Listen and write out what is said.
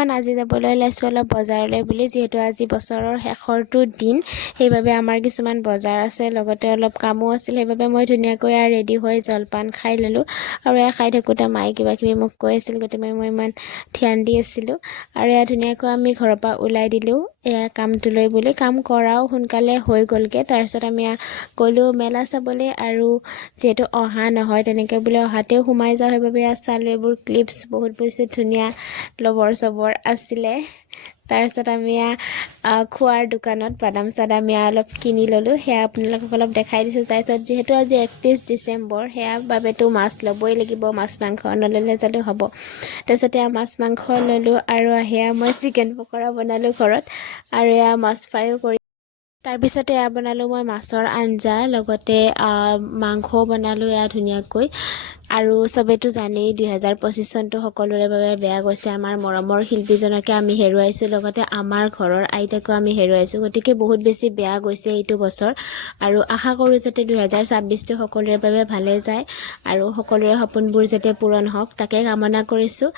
Everyone, আজি যাবলৈ ওলাইছোঁ অলপ বজাৰলৈ বুলি, যিহেতু আজি বছৰৰ শেষৰটো দিন, সেইবাবে আমাৰ কিছুমান বজাৰ আছে, লগতে অলপ কামো আছিল। সেইবাবে মই ধুনীয়াকৈ ৰেডি হৈ জলপান খাই ল'লোঁ। আৰু এয়া খাই থাকোঁতে মায়ে কিবাকিবি মোক কৈ আছিল, গতিকে মই ইমান ধ্যান দি আছিলোঁ। আৰু এয়া ধুনীয়াকৈ আমি ঘৰৰ পৰা ওলাই দিলোঁ এয়া কামটোলৈ বুলি। কাম কৰাও সোনকালে হৈ গ'লগৈ। তাৰপিছত আমি গ'লোঁ মেলা চাবলৈ, আৰু যিহেতু অহা নহয় তেনেকৈ বোলে অহাতেও সোমাই যাওঁ, সেইবাবে চালোঁ এইবোৰ ক্লিপছ বহুত বেছি ধুনীয়া লবৰ চবৰ আছিলে। তাৰপিছত আমি খোৱাৰ দোকানত বাদাম চাদাম অলপ কিনি ল'লোঁ, সেয়া আপোনালোকক অলপ দেখাই দিছোঁ। তাৰপিছত যিহেতু আজি 31 ডিচেম্বৰ, সেয়া বাবেতো মাছ ল'বই লাগিব, মাছ মাংস নল'লে জানো হ'ব। তাৰপিছত মাছ মাংস ল'লোঁ, আৰু সেয়া মই চিকেন পকৰা বনালোঁ ঘৰত, আৰু এয়া মাছ ফ্ৰাইও কৰি। তাৰপিছতে বনালোঁ মই মাছৰ আঞ্জা, লগতে মাংসও বনালোঁ ধুনীয়াকৈ। আৰু চবেতো জানেই 2025 চনটো সকলোৰে বাবে বেয়া গৈছে। আমাৰ মৰমৰ শিল্পীজনকে আমি হেৰুৱাইছোঁ, লগতে আমাৰ ঘৰৰ আইতাকো আমি হেৰুৱাইছোঁ। গতিকে বহুত বেছি বেয়া গৈছে এইটো বছৰ, আৰু আশা কৰোঁ যাতে 2026টো সকলোৰে বাবে ভালে যায়, আৰু সকলোৰে সপোনবোৰ যাতে পূৰণ হওক, তাকে কামনা কৰিছোঁ।